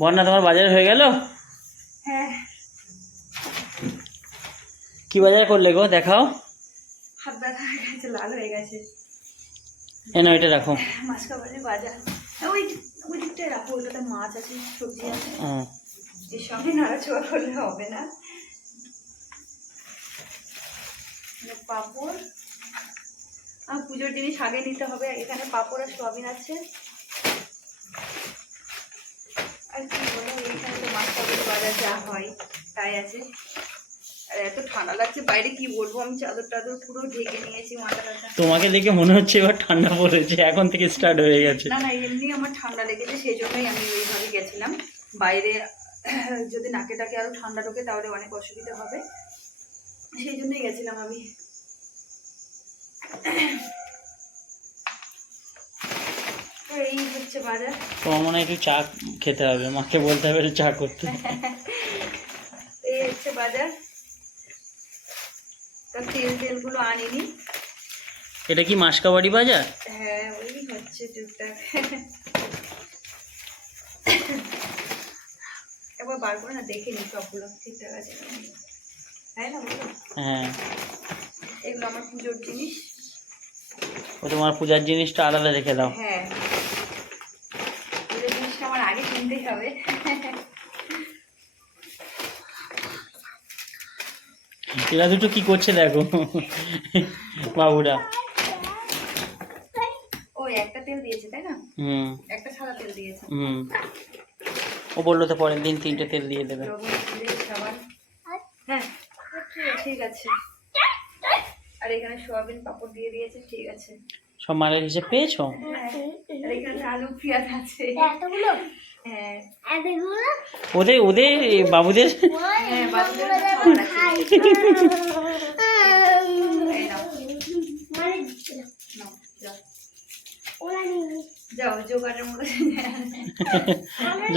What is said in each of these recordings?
বন্যা তোমার বাজার হয়ে গেল? হ্যাঁ। কি বাজার করলে গো, দেখাও। হাত ব্যথা হয়ে গেছে, লাল হয়ে গেছে। এনো এটা রাখো। মাসকাবাড়ির বাজার ওই ওই দিকটায় রাখো, ওইটাতে মাছ আছে, সবজি আছে। এর সঙ্গে নাড়াচড়া করলে হবে না। পাঁপড় আর পুজোর জিনিস আগে নিতে হবে। এখানে পাঁপড় আর সোয়াবিন আছে। আর কি বলো, এইখানে তো মাসকাবাড়ির বাজার যা হয় তাই আছে। আর এত ঠান্ডা লাগছে বাইরে, কি বলবো, আমি চাদর টাদর পুরো ঢেকে নিয়েছি মাথাটা। তোমাকে দেখে মনে হচ্ছে এবার ঠান্ডা পড়েছে, এখন থেকে স্টার্ট হয়ে গেছে। না না, এমনি আমার ঠান্ডা লেগেছে, সেই জন্যই আমি ওইভাবে গেছিলাম। বাইরে যদি নাকে টাকে আরো ঠান্ডা ঢোকে তাহলে অনেক অসুবিধা হবে, সেই জন্যই গেছিলাম আমি। এই হচ্ছে বাজার। তোমার মনে হয় একটু চা খেতে হবে, মাকে বলতে হবে একটু চা করতে। এই হচ্ছে বাজার। তা তেলগুলো আনিনি। এটা কি মাসকাবাড়ি বাজার? হ্যাঁ, ওই হচ্ছে টুকটাক। একবার বার করে না দেখে নি সবগুলো ঠিকঠাক আছে, তাই না বলো? হ্যাঁ, এগুলো আমার পুজোর জিনিস। ও তোমার পূজার জিনিসটা আলাদা রেখে দাও। হ্যাঁ, পুজোর জিনিসটা আমার আগে কিনতেই হবে। এরা দুটো কি করছে দেখো বাবুরা। ওই একটা তেল দিয়েছে তাই না? একটা সাদা তেল দিয়েছে। ও বললো তো পরের দিন 3টে তেল দিয়ে দেবে। হ্যাঁ ঠিক আছে। আর এখানে সোয়াবিন পাপড় দিয়ে দিয়েছে, ঠিক আছে। সব মালের হিসেব পেয়েছো? আর এখানে আলু পেঁয়াজ আছে। হ্যাঁ, ওদের ওদের বাবুদের। হ্যাঁ, বাবুদের যাও জোগাড়ের মধ্যে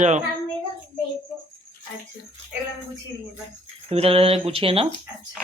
যাও। আচ্ছা, এগুলো আমি গুছিয়ে নিই এবার। তুমি তাহলে গুছিয়ে নাও। আচ্ছা।